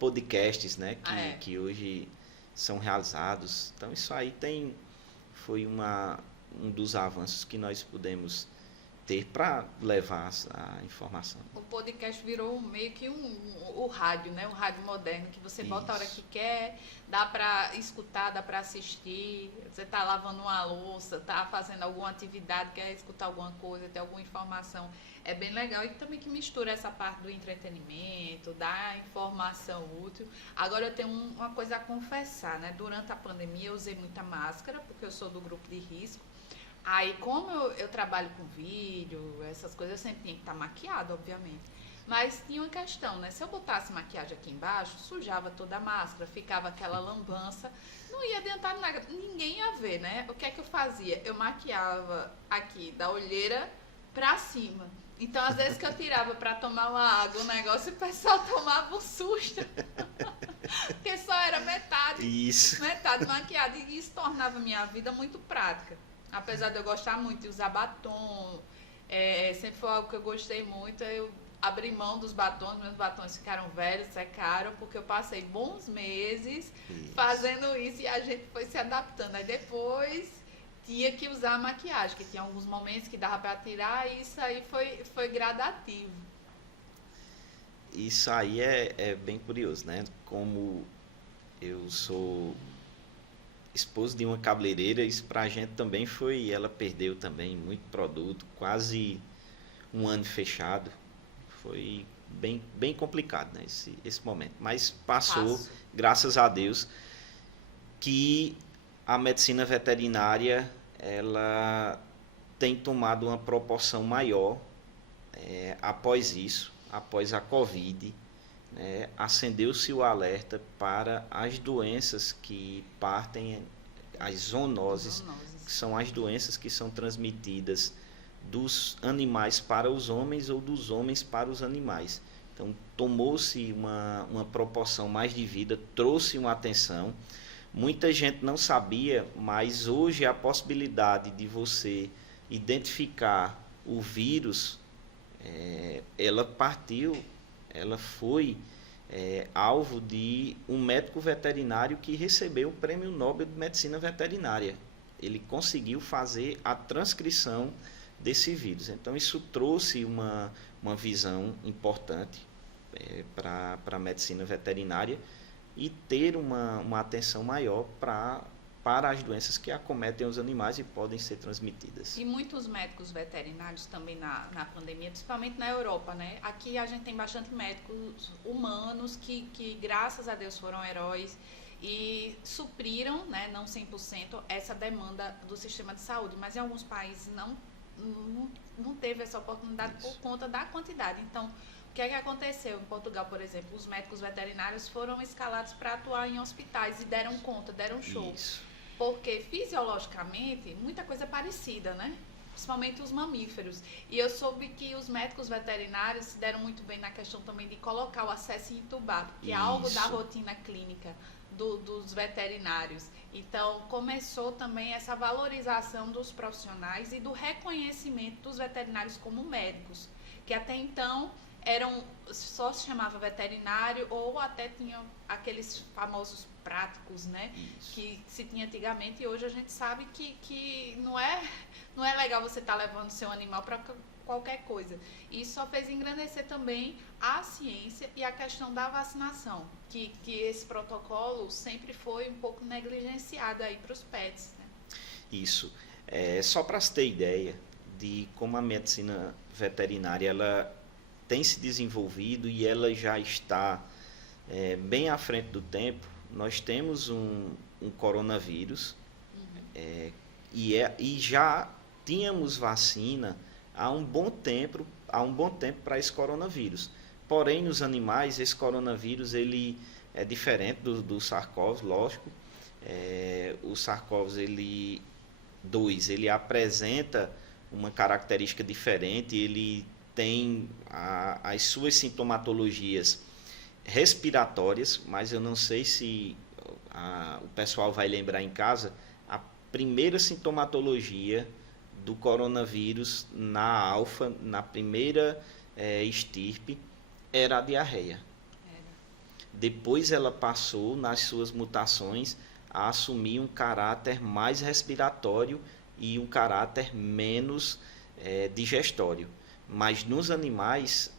podcasts, né, que hoje são realizados. Então isso aí foi um dos avanços que nós pudemos ter para levar a informação. O podcast virou meio que o rádio, né? Um rádio moderno, que você bota a hora que quer, dá para escutar, dá para assistir. Você está lavando uma louça, está fazendo alguma atividade, quer escutar alguma coisa, ter alguma informação. É bem legal e também que mistura essa parte do entretenimento, da informação útil. Agora eu tenho uma coisa a confessar, né? Durante a pandemia eu usei muita máscara, porque eu sou do grupo de risco. Aí, como eu trabalho com vídeo, essas coisas, eu sempre tinha que estar maquiada, obviamente. Mas tinha uma questão, né? Se eu botasse maquiagem aqui embaixo, sujava toda a máscara, ficava aquela lambança, não ia adiantar nada, ninguém ia ver, né? O que é que eu fazia? Eu maquiava aqui da olheira pra cima. Então, às vezes que eu tirava pra tomar uma água, o negócio, o pessoal tomava um susto. Porque só era metade maquiada. E isso tornava a minha vida muito prática. Apesar de eu gostar muito de usar batom, sempre foi algo que eu gostei muito, eu abri mão dos batons, meus batons ficaram velhos, secaram, porque eu passei bons meses fazendo isso e a gente foi se adaptando. Aí depois tinha que usar a maquiagem, que tinha alguns momentos que dava para tirar, e isso aí foi gradativo. Isso aí é bem curioso, né? Como eu sou esposo de uma cabeleireira, isso pra gente também foi, ela perdeu também muito produto, quase um ano fechado. Foi bem complicado, né, esse momento. Mas passou, graças a Deus, que a medicina veterinária ela tem tomado uma proporção maior após isso, após a Covid. Né, acendeu-se o alerta para as doenças que partem, as zoonoses, que são as doenças que são transmitidas dos animais para os homens ou dos homens para os animais. Então, tomou-se uma proporção mais de vida, trouxe uma atenção. Muita gente não sabia, mas hoje a possibilidade de você identificar o vírus, ela foi alvo de um médico veterinário que recebeu o Prêmio Nobel de Medicina Veterinária. Ele conseguiu fazer a transcrição desse vírus. Então, isso trouxe uma visão importante para a medicina veterinária e ter uma atenção maior para as doenças que acometem os animais e podem ser transmitidas. E muitos médicos veterinários também na pandemia, principalmente na Europa, né? Aqui a gente tem bastante médicos humanos que graças a Deus foram heróis e supriram, né, não 100%, essa demanda do sistema de saúde, mas em alguns países não teve essa oportunidade por conta da quantidade. Então, o que é que aconteceu? Em Portugal, por exemplo, os médicos veterinários foram escalados para atuar em hospitais e deram conta, deram show. Isso. Porque fisiologicamente, muita coisa é parecida, né? Principalmente os mamíferos. E eu soube que os médicos veterinários se deram muito bem na questão também de colocar o acesso intubado, que é algo da rotina clínica dos veterinários. Então, começou também essa valorização dos profissionais e do reconhecimento dos veterinários como médicos, que até então só se chamava veterinário ou até tinham aqueles famosos práticos, né? Isso. Que se tinha antigamente, e hoje a gente sabe que não é legal você estar levando seu animal para qualquer coisa. Isso só fez engrandecer também a ciência e a questão da vacinação, que esse protocolo sempre foi um pouco negligenciado aí para os pets, né? Isso. Só para se ter ideia de como a medicina veterinária ela tem se desenvolvido e ela já está bem à frente do tempo. Nós temos um coronavírus e já tínhamos vacina há um bom tempo para esse coronavírus. Porém, nos animais, esse coronavírus ele é diferente do SARS-CoV, lógico. O SARS-CoV 2 ele apresenta uma característica diferente, ele tem as suas sintomatologias respiratórias, mas eu não sei se o pessoal vai lembrar em casa, a primeira sintomatologia do coronavírus na alfa, na primeira estirpe, era a diarreia. Depois ela passou, nas suas mutações, a assumir um caráter mais respiratório e um caráter menos digestório. Mas nos animais,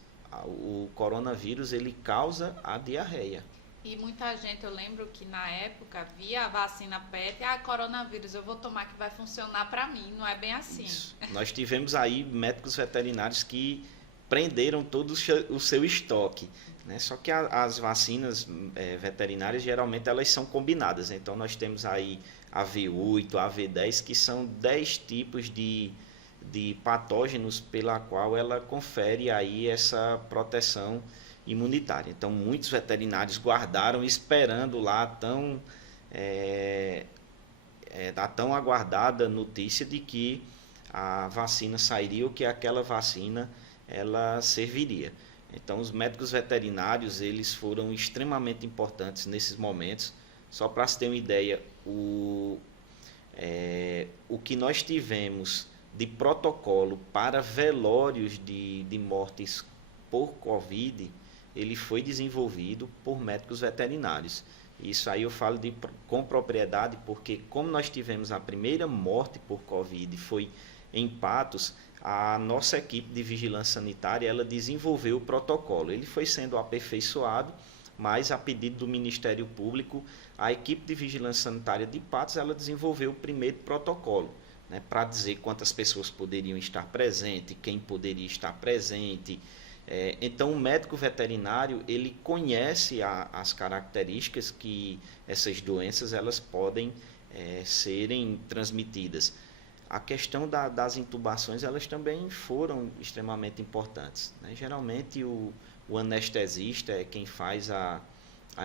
o coronavírus ele causa a diarreia. E muita gente, eu lembro que na época via a vacina PET, coronavírus, eu vou tomar que vai funcionar para mim. Não é bem assim. Isso. Nós tivemos aí médicos veterinários que prenderam todo o seu estoque, né? Só que as vacinas veterinárias, geralmente, elas são combinadas. Então, nós temos aí a V8, a V10, que são 10 tipos de de patógenos pela qual ela confere aí essa proteção imunitária. Então, muitos veterinários guardaram esperando lá a tão aguardada notícia de que a vacina sairia ou que aquela vacina ela serviria. Então, os médicos veterinários eles foram extremamente importantes nesses momentos. Só para se ter uma ideia, o que nós tivemos de protocolo para velórios de mortes por Covid, ele foi desenvolvido por médicos veterinários. Isso aí eu falo com propriedade, porque como nós tivemos a primeira morte por Covid, foi em Patos, a nossa equipe de vigilância sanitária ela desenvolveu o protocolo. Ele foi sendo aperfeiçoado, mas a pedido do Ministério Público, a equipe de vigilância sanitária de Patos ela desenvolveu o primeiro protocolo, né, para dizer quantas pessoas poderiam estar presentes, quem poderia estar presente. Então, o médico veterinário ele conhece as características que essas doenças elas podem serem transmitidas. A questão das intubações elas também foram extremamente importantes, né? Geralmente, o anestesista é quem faz a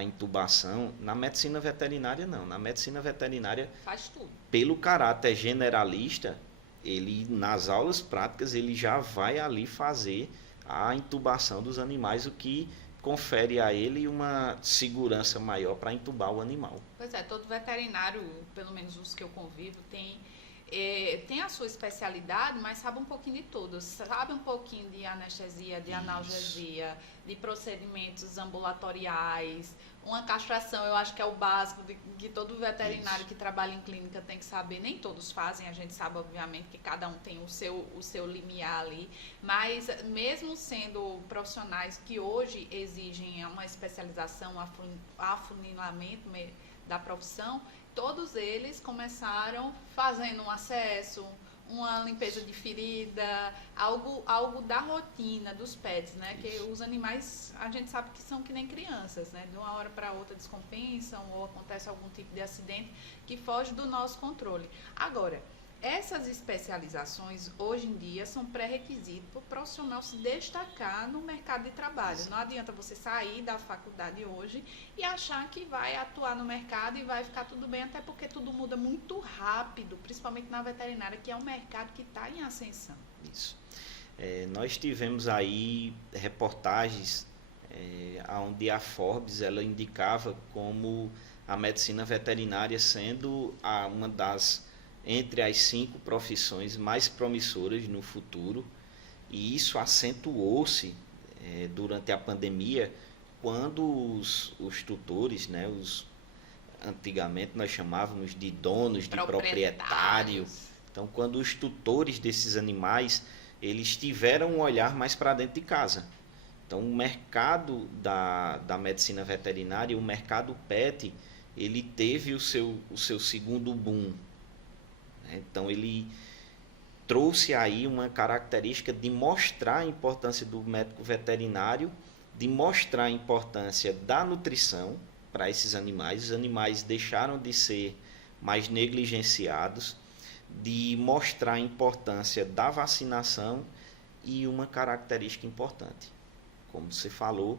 intubação. Na medicina veterinária, não. Na medicina veterinária, faz tudo. Pelo caráter generalista, ele nas aulas práticas ele já vai ali fazer a intubação dos animais, o que confere a ele uma segurança maior para intubar o animal. Pois é, todo veterinário, pelo menos os que eu convivo, tem a sua especialidade, mas sabe um pouquinho de tudo. Sabe um pouquinho de anestesia, de analgesia, de procedimentos ambulatoriais. Uma castração, eu acho que é o básico que todo veterinário que trabalha em clínica tem que saber. Nem todos fazem, a gente sabe, obviamente, que cada um tem o seu limiar ali. Mas, mesmo sendo profissionais que hoje exigem uma especialização, afunilamento da profissão, todos eles começaram fazendo um acesso, uma limpeza de ferida, algo da rotina dos pets, né? Que os animais, a gente sabe que são que nem crianças, né? De uma hora para outra descompensam ou acontece algum tipo de acidente que foge do nosso controle. Agora, essas especializações, hoje em dia, são pré-requisitos para o profissional se destacar no mercado de trabalho. Não adianta você sair da faculdade hoje e achar que vai atuar no mercado e vai ficar tudo bem, até porque tudo muda muito rápido, principalmente na veterinária, que é um mercado que está em ascensão. Isso. Nós tivemos aí reportagens onde a Forbes ela indicava como a medicina veterinária sendo uma das entre as 5 profissões mais promissoras no futuro, e isso acentuou-se durante a pandemia, quando os tutores, né, antigamente nós chamávamos de donos, de proprietário. Então, quando os tutores desses animais, eles tiveram um olhar mais para dentro de casa. Então, o mercado da medicina veterinária, o mercado pet, ele teve o seu segundo boom. Então, ele trouxe aí uma característica de mostrar a importância do médico veterinário, de mostrar a importância da nutrição para esses animais. Os animais deixaram de ser mais negligenciados, de mostrar a importância da vacinação e uma característica importante, como você falou,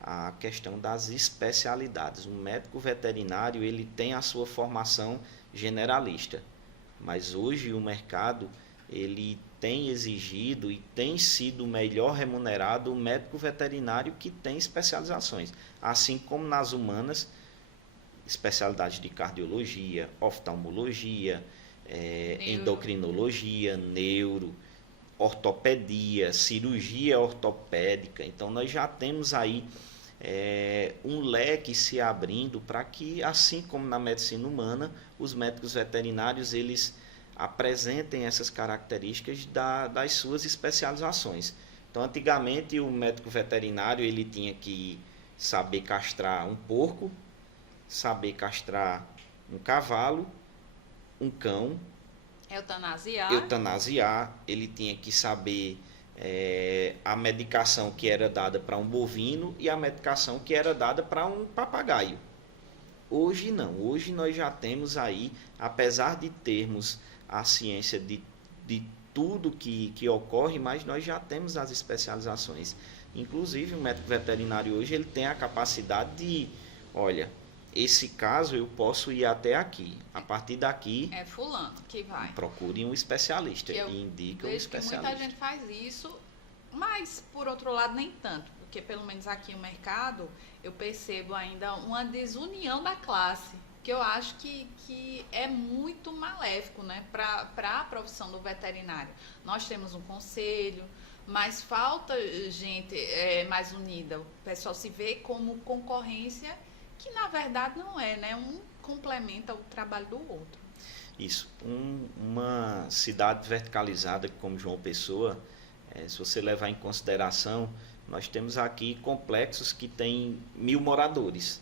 a questão das especialidades. O médico veterinário ele tem a sua formação generalista, mas hoje o mercado ele tem exigido e tem sido melhor remunerado o médico veterinário que tem especializações, assim como nas humanas, especialidades de cardiologia, oftalmologia, endocrinologia, neuro, ortopedia, cirurgia ortopédica. Então nós já temos aí um leque se abrindo para que, assim como na medicina humana, os médicos veterinários eles apresentem essas características das suas especializações. Então, antigamente o médico veterinário ele tinha que saber castrar um porco, saber castrar um cavalo, um cão, eutanasiar, ele tinha que saber a medicação que era dada para um bovino e a medicação que era dada para um papagaio. Hoje não, hoje nós já temos aí, apesar de termos a ciência de tudo que ocorre, mas nós já temos as especializações. Inclusive, o médico veterinário hoje ele tem a capacidade de, olha, esse caso eu posso ir até aqui. A partir daqui, é fulano que vai. Procure um especialista e indica um especialista. Muita gente faz isso, mas, por outro lado, nem tanto. Porque, pelo menos aqui no mercado, eu percebo ainda uma desunião da classe, que eu acho que é muito maléfico, né, para a profissão do veterinário. Nós temos um conselho, mas falta gente mais unida. O pessoal se vê como concorrência, que na verdade não é, né? Um complementa o trabalho do outro. Isso. Uma cidade verticalizada como João Pessoa, se você levar em consideração, nós temos aqui complexos que têm 1.000 moradores.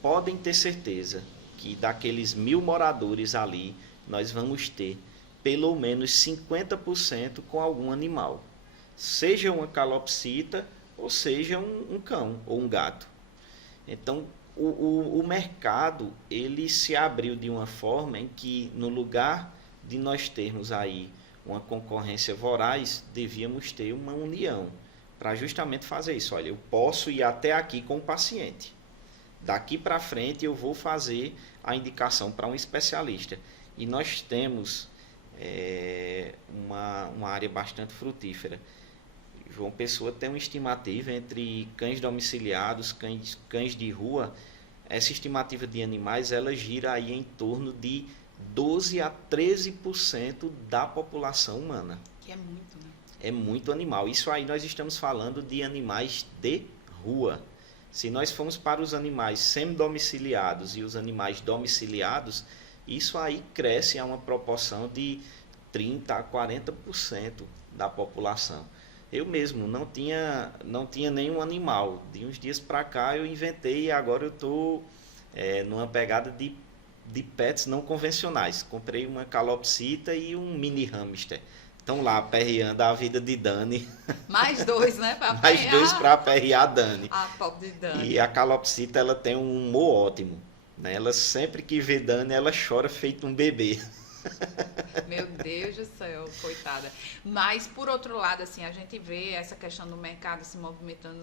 Podem ter certeza que daqueles 1.000 moradores ali, nós vamos ter pelo menos 50% com algum animal. Seja uma calopsita, ou seja um cão ou um gato. Então, o mercado, ele se abriu de uma forma em que, no lugar de nós termos aí uma concorrência voraz, devíamos ter uma união, para justamente fazer isso. Olha, eu posso ir até aqui com o paciente. Daqui para frente eu vou fazer a indicação para um especialista. E nós temos uma área bastante frutífera. João Pessoa tem uma estimativa entre cães domiciliados, cães de rua. Essa estimativa de animais, ela gira aí em torno de 12 a 13% da população humana. Que é muito, né? É muito animal. Isso aí nós estamos falando de animais de rua. Se nós formos para os animais semi-domiciliados e os animais domiciliados, isso aí cresce a uma proporção de 30% a 40% da população. Eu mesmo não tinha nenhum animal. De uns dias para cá eu inventei e agora eu estou numa pegada de pets não convencionais. Comprei uma calopsita e um mini hamster. Estão lá aperreando a vida de Dani. Mais dois, né? Mais dois para aperrear a Dani. A pobre de Dani. E a calopsita, ela tem um humor ótimo, né? Ela sempre que vê Dani, ela chora feito um bebê. Meu Deus do céu, coitada. Mas, por outro lado, assim, a gente vê essa questão do mercado se movimentando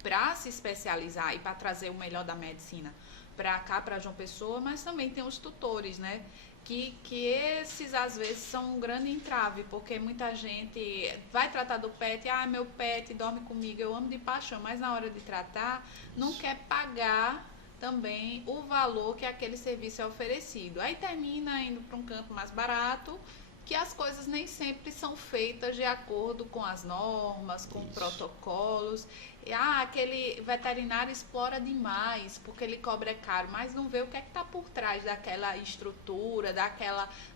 para se especializar e para trazer o melhor da medicina para cá, para João Pessoa, mas também tem os tutores, né? Que esses, às vezes, são um grande entrave, porque muita gente vai tratar do pet, meu pet dorme comigo, eu amo de paixão, mas na hora de tratar, não quer pagar também o valor que aquele serviço é oferecido. Aí termina indo para um canto mais barato, que as coisas nem sempre são feitas de acordo com as normas, com protocolos. E, aquele veterinário explora demais, porque ele cobra caro, mas não vê o que é que está por trás daquela estrutura,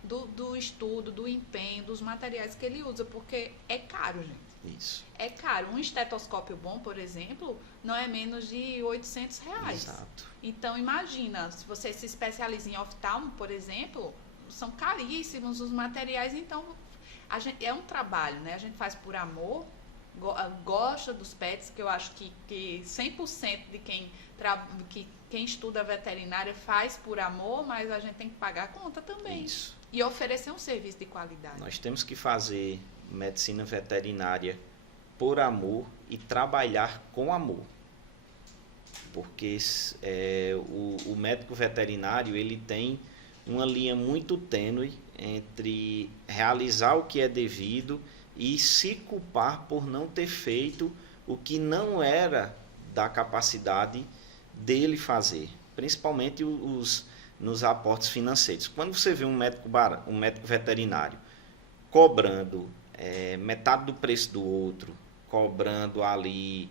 do estudo, do empenho, dos materiais que ele usa, porque é caro, gente. Isso. É caro. Um estetoscópio bom, por exemplo, não é menos de R$800. Exato. Então, imagina, se você se especializa em oftalmo, por exemplo, são caríssimos os materiais. Então, é um trabalho, né? A gente faz por amor, gosta dos pets, que eu acho que 100% de quem estuda veterinária faz por amor, mas a gente tem que pagar a conta também. Isso. E oferecer um serviço de qualidade. Nós temos que fazer medicina veterinária por amor e trabalhar com amor. Porque o médico veterinário, ele tem uma linha muito tênue entre realizar o que é devido e se culpar por não ter feito o que não era da capacidade dele fazer, principalmente nos aportes financeiros. Quando você vê um médico veterinário cobrando metade do preço do outro, cobrando ali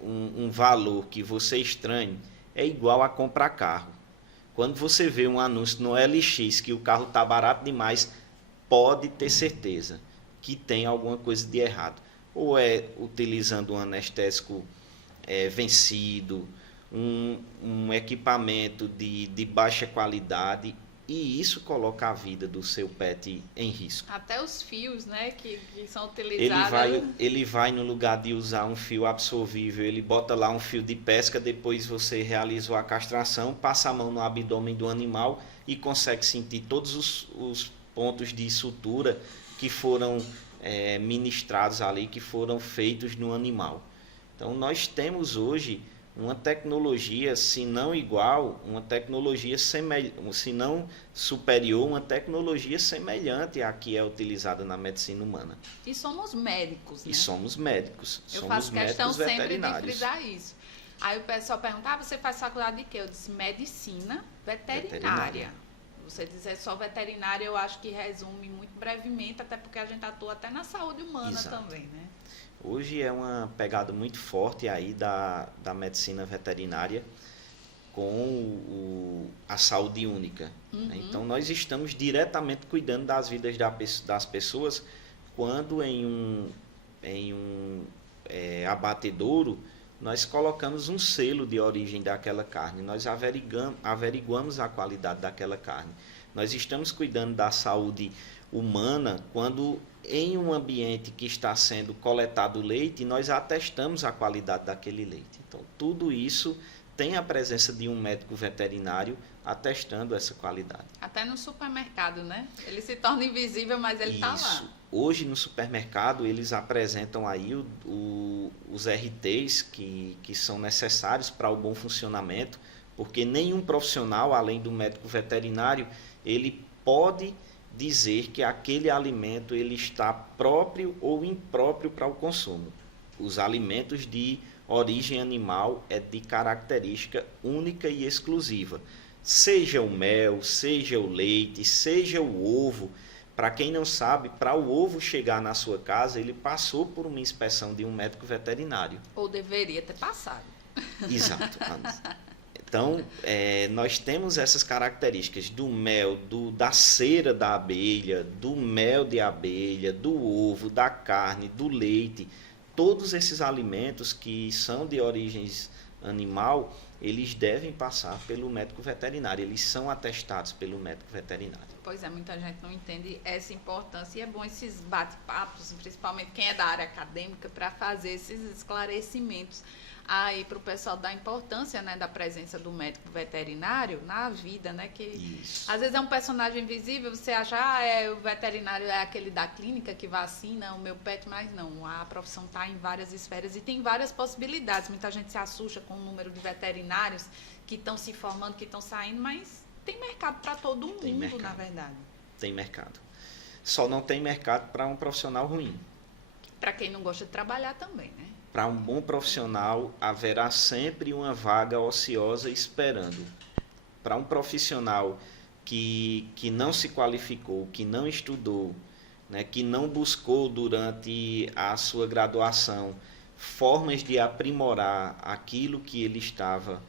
um valor que você estranhe, é igual a comprar carro. Quando você vê um anúncio no LX que o carro está barato demais, pode ter certeza que tem alguma coisa de errado. Ou é utilizando um anestésico vencido, um equipamento de baixa qualidade, e isso coloca a vida do seu pet em risco. Até os fios, né, que são utilizados. Ele vai no lugar de usar um fio absorvível, ele bota lá um fio de pesca, depois você realiza a castração, passa a mão no abdômen do animal e consegue sentir todos os pontos de sutura que foram ministrados ali, que foram feitos no animal. Então, nós temos hoje uma tecnologia, se não igual, uma tecnologia se não superior, uma tecnologia semelhante à que é utilizada na medicina humana. E somos médicos, né? E somos médicos. Eu somos faço questão médicos sempre de veterinários. frisar isso. Aí o pessoal pergunta, você faz faculdade de quê? Eu disse, medicina veterinária. Você dizer só veterinária, eu acho que resume muito brevemente, até porque a gente atua até na saúde humana. Exato. Também, né? Hoje é uma pegada muito forte aí da medicina veterinária com a saúde única. Uhum. Né? Então, nós estamos diretamente cuidando das vidas das pessoas quando em um abatedouro nós colocamos um selo de origem daquela carne, nós averiguamos a qualidade daquela carne. Nós estamos cuidando da saúde humana quando em um ambiente que está sendo coletado leite, nós atestamos a qualidade daquele leite. Então, tudo isso tem a presença de um médico veterinário atestando essa qualidade. Até no supermercado, né? Ele se torna invisível, mas ele está lá. Hoje, no supermercado, eles apresentam aí os RTs que são necessários para o bom funcionamento, porque nenhum profissional, além do médico veterinário, ele pode dizer que aquele alimento ele está próprio ou impróprio para o consumo. Os alimentos de origem animal é de característica única e exclusiva. Seja o mel, seja o leite, seja o ovo. Para quem não sabe, para o ovo chegar na sua casa, ele passou por uma inspeção de um médico veterinário. Ou deveria ter passado. Exato. Então, nós temos essas características do mel, da cera da abelha, do mel de abelha, do ovo, da carne, do leite. Todos esses alimentos que são de origem animal, eles devem passar pelo médico veterinário. Eles são atestados pelo médico veterinário. Pois é, muita gente não entende essa importância. E é bom esses bate-papos, principalmente quem é da área acadêmica, para fazer esses esclarecimentos aí para o pessoal da importância, né, da presença do médico veterinário na vida, né, que Isso. Às vezes é um personagem invisível, você acha, o veterinário é aquele da clínica que vacina o meu pet, mas não, a profissão está em várias esferas e tem várias possibilidades. Muita gente se assusta com o número de veterinários que estão se formando, que estão saindo, mas tem mercado para todo mundo, na verdade. Tem mercado. Só não tem mercado para um profissional ruim. Para quem não gosta de trabalhar também, né? Para um bom profissional, haverá sempre uma vaga ociosa esperando. Para um profissional que não se qualificou, que não estudou, né, que não buscou durante a sua graduação formas de aprimorar aquilo que ele estava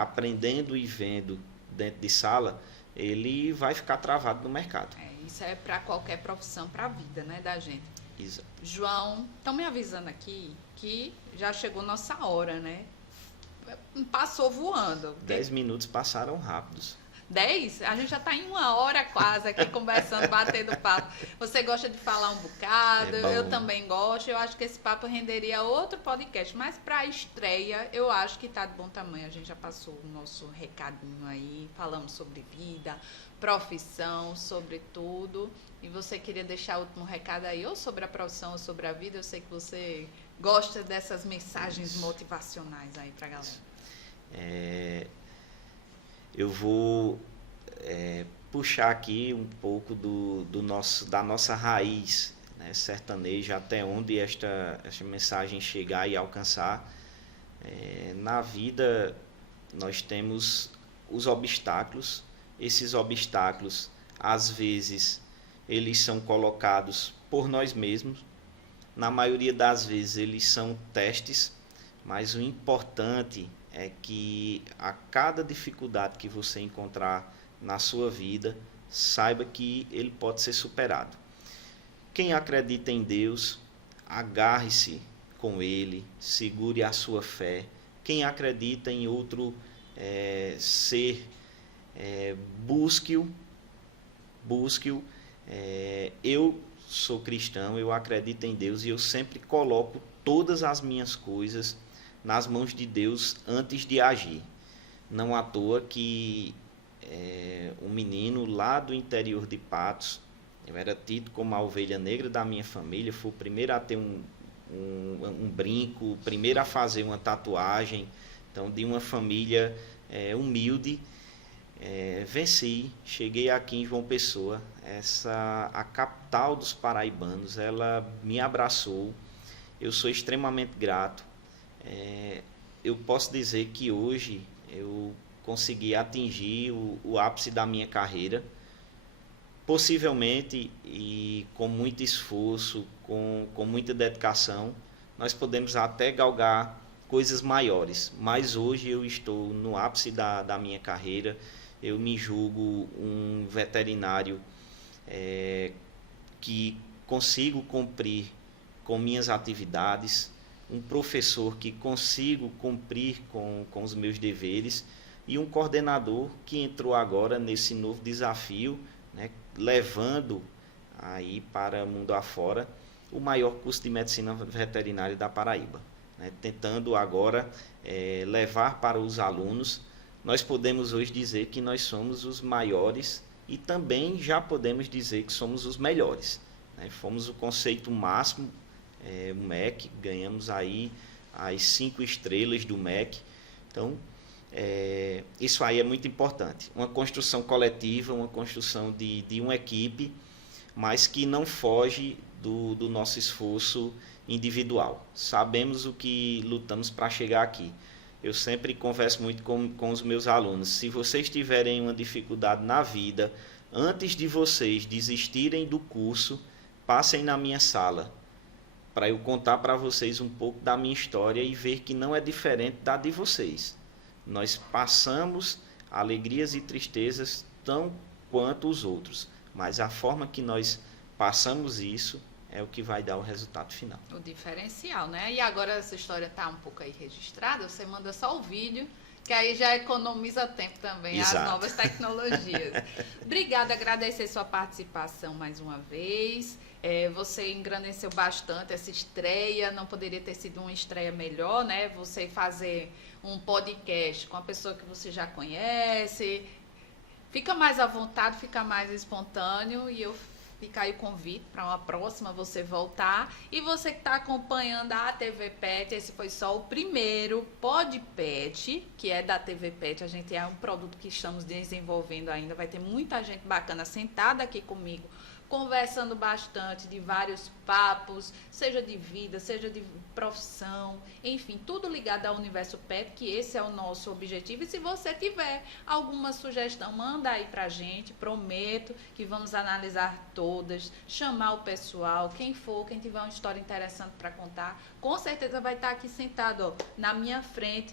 aprendendo e vendo dentro de sala, ele vai ficar travado no mercado. Isso é para qualquer profissão, para a vida, né, da gente. Exato. João, estão me avisando aqui que já chegou nossa hora, né? Passou voando. 10 minutos passaram rápidos. 10? A gente já está em 1 hora quase aqui conversando, batendo papo. Você gosta de falar um bocado, eu também gosto. Eu acho que esse papo renderia outro podcast, mas para a estreia eu acho que está de bom tamanho. A gente já passou o nosso recadinho aí, falamos sobre vida, profissão, sobre tudo. E você queria deixar o último recado aí, ou sobre a profissão ou sobre a vida? Eu sei que você gosta dessas mensagens motivacionais aí para a galera. Eu vou puxar aqui um pouco da nossa raiz, né, sertaneja, até onde esta mensagem chegar e alcançar. Na vida, nós temos os obstáculos. Esses obstáculos, às vezes, eles são colocados por nós mesmos. Na maioria das vezes, eles são testes, mas o importante é que a cada dificuldade que você encontrar na sua vida, saiba que ele pode ser superado. Quem acredita em Deus, agarre-se com Ele, segure a sua fé. Quem acredita em outro ser, busque-o. Eu sou cristão, eu acredito em Deus e eu sempre coloco todas as minhas coisas nas mãos de Deus antes de agir. Não à toa que um menino lá do interior de Patos, Eu era tido como a ovelha negra da minha família, fui o primeiro a ter um brinco, o primeiro a fazer uma tatuagem. Então, de uma família humilde, venci, cheguei aqui em João Pessoa, a capital dos paraibanos, ela me abraçou, eu sou extremamente grato. Eu posso dizer que hoje eu consegui atingir o ápice da minha carreira, possivelmente e com muito esforço, com muita dedicação, nós podemos até galgar coisas maiores, mas hoje eu estou no ápice da minha carreira. Eu me julgo um veterinário que consigo cumprir com minhas atividades, um professor que consigo cumprir com os meus deveres e um coordenador que entrou agora nesse novo desafio, né, levando aí para o mundo afora o maior curso de medicina veterinária da Paraíba, né, tentando agora levar para os alunos. Nós podemos hoje dizer que nós somos os maiores e também já podemos dizer que somos os melhores, né? Fomos o conceito máximo, o MEC, ganhamos aí as 5 estrelas do MEC. Então, isso aí é muito importante. Uma construção coletiva, uma construção de uma equipe, mas que não foge do nosso esforço individual. Sabemos o que lutamos para chegar aqui. Eu sempre converso muito com os meus alunos. Se vocês tiverem uma dificuldade na vida, antes de vocês desistirem do curso, passem na minha sala, para eu contar para vocês um pouco da minha história e ver que não é diferente da de vocês. Nós passamos alegrias e tristezas tão quanto os outros, mas a forma que nós passamos isso é o que vai dar o resultado final. O diferencial, né? E agora essa história está um pouco aí registrada, você manda só o vídeo, que aí já economiza tempo também. Exato. As novas tecnologias. Obrigada, agradecer sua participação mais uma vez. Você engrandeceu bastante essa estreia, não poderia ter sido uma estreia melhor, né? Você fazer um podcast com a pessoa que você já conhece, fica mais à vontade, fica mais espontâneo, e fica aí o convite para uma próxima você voltar. E você que está acompanhando a TV Pet, esse foi só o primeiro Pod Pet, que é da TV Pet. A gente é um produto que estamos desenvolvendo ainda, vai ter muita gente bacana sentada aqui comigo, conversando bastante de vários papos, seja de vida, seja de profissão, enfim, tudo ligado ao universo pet, que esse é o nosso objetivo. E se você tiver alguma sugestão, manda aí pra gente, prometo que vamos analisar todas, chamar o pessoal, quem tiver uma história interessante para contar, com certeza vai estar aqui sentado, ó, na minha frente,